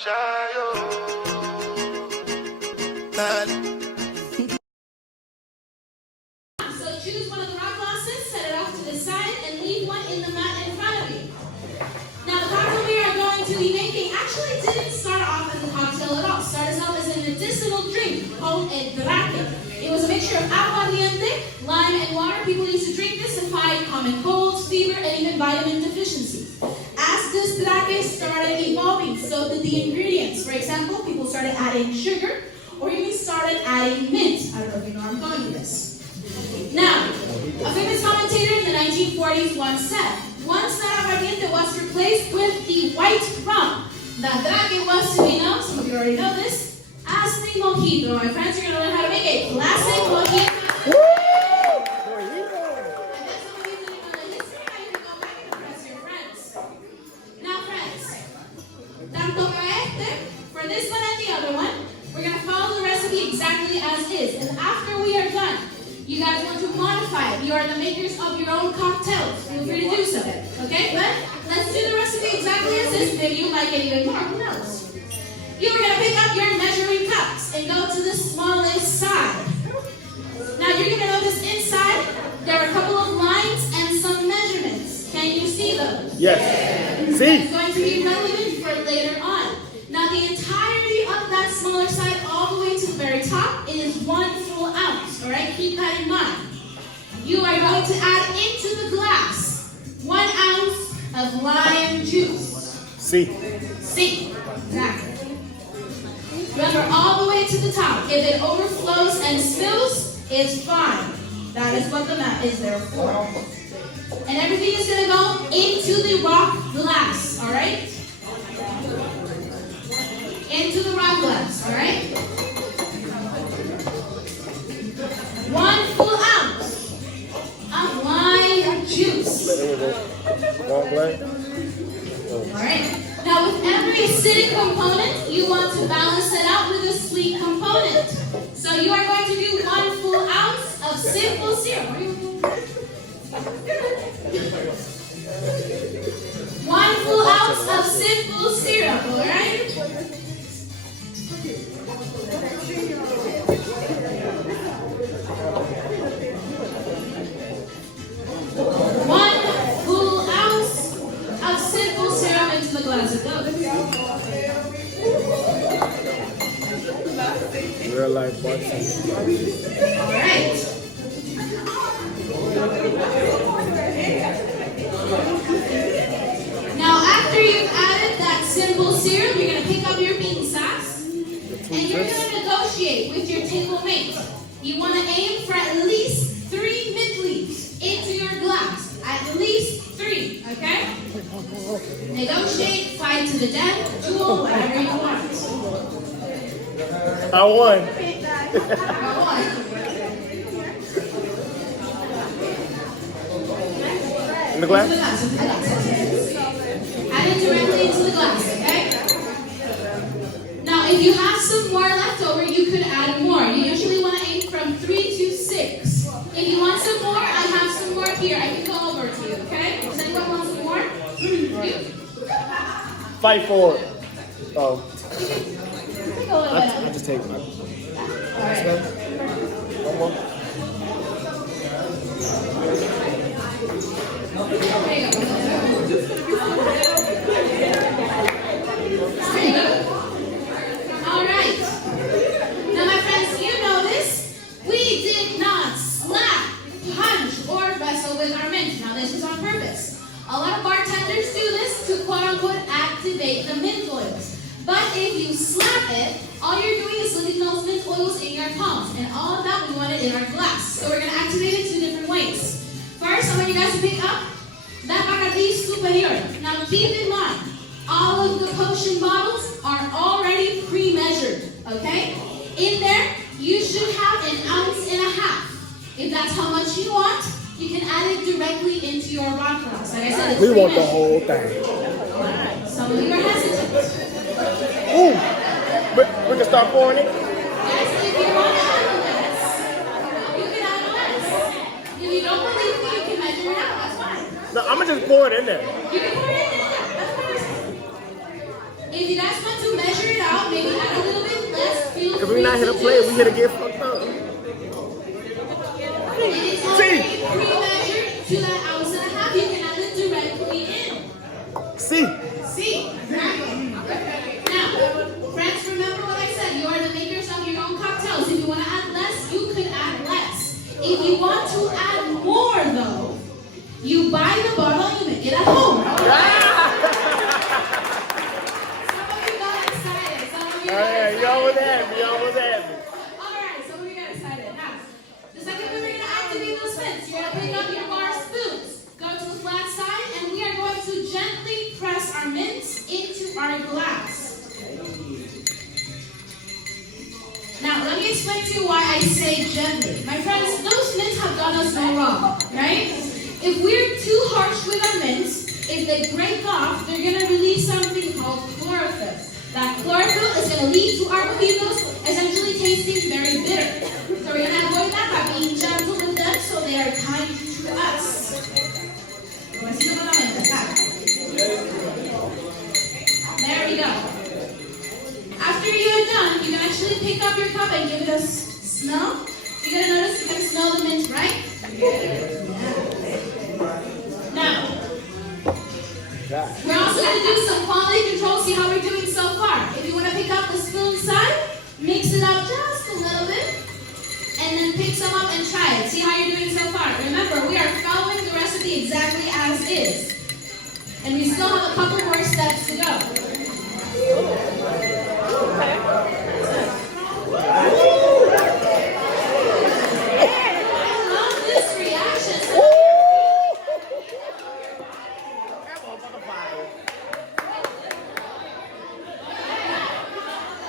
So choose one of the rock glasses, set it off to the side, and leave one in the mat in front of you. Now the cocktail we are going to be making actually didn't start off as a cocktail at all. It started off as a medicinal drink called el draque. It was a mixture of aguardiente, lime, and water. People used to drink this to fight common colds, fever, and even vitamin deficiencies. As this draque started evolving, so did the ingredients. For example, people started adding sugar, or even started adding mint. I don't know if you know where I'm going with this. Now, a famous commentator in the 1940s once said, once that aguardiente was replaced with the white rum, the draque was to be known, some of you already know this, as the mojito. My friends, you're going to learn how to make a classic mojito. For this one and the other one, we're going to follow the recipe exactly as is. And after we are done, you guys want to modify it. You are the makers of your own cocktails. Feel free to do so. Okay? But let's do the recipe exactly as is. Maybe you like it even more. Who knows? You are going to pick up your measuring cups and go to the smallest side. Now you're going to notice inside there are a couple of lines and some measurements. Can you see those? Yes. See? It's going to be relevant for later on. Now the entirety of that smaller side all the way to the very top is 1 full ounce. Alright, keep that in mind. You are going to add into the glass 1 ounce of lime juice. See. See. Exactly. Remember, all the way to the top. If it overflows and spills, it's fine. That is what the mat is there for. And everything is going to go into the rock glass. Alright? Into the rock glass, all right? 1 full ounce of lime juice. All right. Now, with every acidic component, you want to balance it out with a sweet component. So you are going to do 1 full ounce of simple syrup. 1 full ounce of simple syrup, all right? 1 full ounce of simple syrup into the glass. It goes. Real life Watson. All right. Now, after you've added that simple syrup, you're going to pick up your bean sauce, and you're going to negotiate with your table mate. You want to aim for at least 3 mint leaves into your glass. At least 3, okay? Negotiate, fight to the death, duel, whatever you want. I won. In the glass? Add it directly into the glass, okay? Now, if you have some more left over, you could add more. You usually want to aim from 3 to 6. If you want some more, I have some more here. I can go over to you, okay? Does anyone want some more? Fight for it. Oh. I'll just take one. All right. One more. There you go. All right. Now, my friends, you know this. We did not slap, punch, or wrestle with our mint. Now, this is on purpose. A lot of bartenders do this to quote-unquote activate the mint oils. But if you slap it, all you're doing is leaving those mint oils in your palms. And all of that we want it in our glass. So we're going to activate it 2 different ways. First, I want you guys to pick up that Bacardi Superior. Now keep in mind, all of the potion bottles are already pre-measured, okay? In there, you should have 1.5 ounces. If that's how much you want, you can add it directly into your rock glass. Like I said, it's we want the whole thing. Alright, some of you are hesitant. Ooh, but we can start pouring it? Yes, if you want to add less, you can add less. If you don't believe me, you can measure it out. That's fine. No, I'm going to just pour it in there. You can pour it in there. That's fine. If you guys want to measure maybe add a little bit less. Feel Because free we're not here to play, we're here to get fucked up. It is already pre-measured to that ounce and a half. You can add it directly in. See. See? Now, friends, remember what I said. You are the makers of your own cocktails. If you want to add less, you could add less. If you want to add more, though, you buy the bottle and you make it at home. Some of you got excited. Some of you got excited. Y'all was happy. Y'all was happy. Alright, some of you got excited. Now, the second way we're going to activate those fins, you're going to pick up your bar spoons, go to the flat side, and we are going to gently press our mints into our glass. Now, let me explain to you why I say gently. My friends, those mints have done us no wrong, right? If we're too harsh with our mints, if they break off, they're going to release something called chlorophyll. That chlorophyll is going to lead to our mojitos essentially tasting very bitter. So we're going to avoid that by being gentle with them so they are kind to us. There we go. After you're done, you can actually pick up your cup and give it a smell. You're going to notice you can smell the mint, right? Yeah. Now, we're also going to do some quality control, see how we're doing so far. If you want to pick up the spoon side, mix it up just a little bit, and then pick some up and try it. See how you're doing so far. Remember, we are following the recipe exactly as is. And we still have a couple more steps to go. I love this reaction.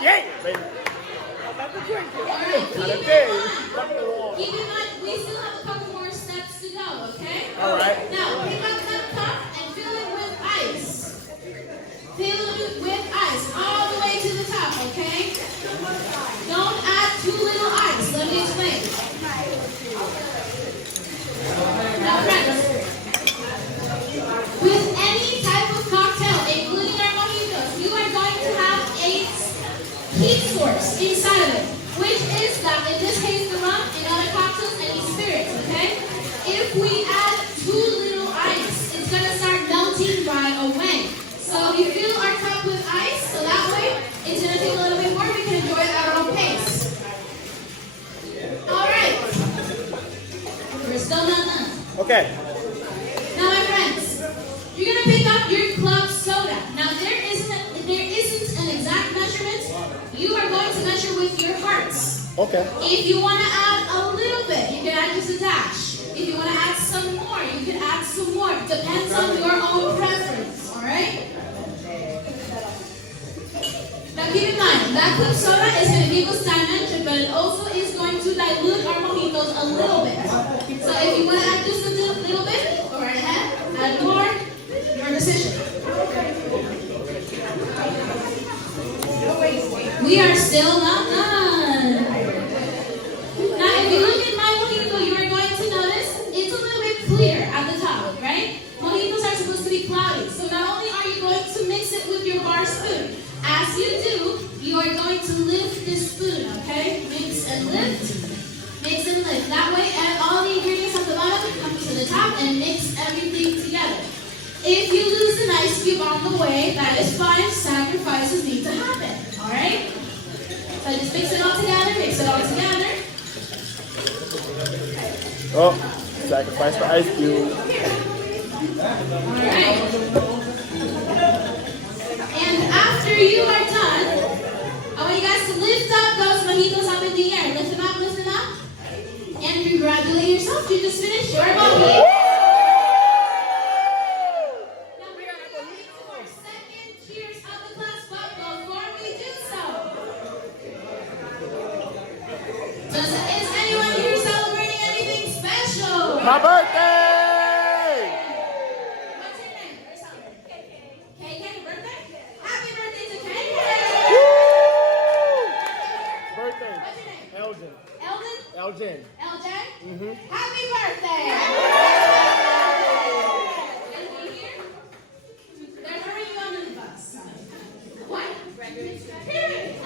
Yeah, baby. Keep in mind, we still have a couple more steps to go, okay? All right. Now, pick up that cup and fill it with ice. Fill it with ice all the way to the top, okay? Don't add too little ice. Let me explain. Now, friends, with any type of cocktail, including our mojitos, you are going to have a heat source inside of it, which is that, in this case, the rum, in other cocktails, any spirits, okay? If we add too little ice, it's going to start melting right away. So we fill our cup with ice, so that way, it's going to take a little bit more, we can enjoy it at our own pace. Alright. We're still not done. Okay. Now, my friends, you're going to pick up your club soda. Now, there isn't an exact measurement. You are going to measure with your hearts. Okay. If you want to add a little bit, you can add just a dash. If you want to add some more, you can add some more. Depends on your own preference, all right? Now, keep in mind, that club soda is going to give us dimension, but it also is going to dilute our mojitos a little bit. So if you want to add just a little bit, go right ahead. Add more, your decision. We are still not done. Now, if you look at my mojito, you are going to notice it's a little bit clear at the top, right? Mojitos are supposed to be cloudy. So not only are you going to mix it with your bar spoon, as you do, you are going to lift this spoon, okay? Mix and lift, mix and lift. That way, and all the ingredients at the bottom come to the top and mix everything together. If you lose an ice cube on the way, that is fine. Sacrifices need to happen, all right? So just mix it all together, mix it all together. Oh, sacrifice the ice cube. All right. And after you are done, I want you guys to lift up those mojitos up in the air. Lift them up, and congratulate yourself. You just finished your mojito. Now we're going to move to our second cheers of the class, but before we do so, is anyone here celebrating anything special? My birthday! What's your name? KK, your birthday? Happy birthday to KK! Birthday. What's your name? Elgin. Eldon? Elgin. LJ? Mm-hmm. Happy birthday! Anyone here? They're throwing you under the bus. What? Period.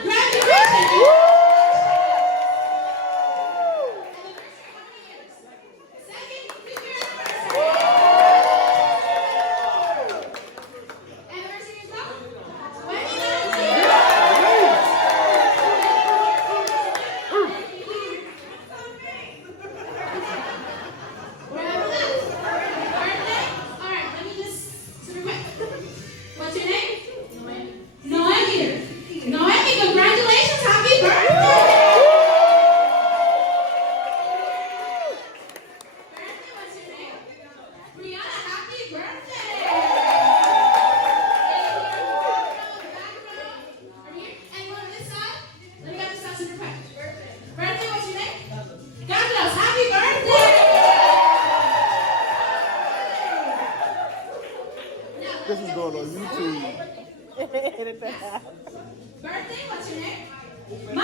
This is going on YouTube. Birthday, what's your name?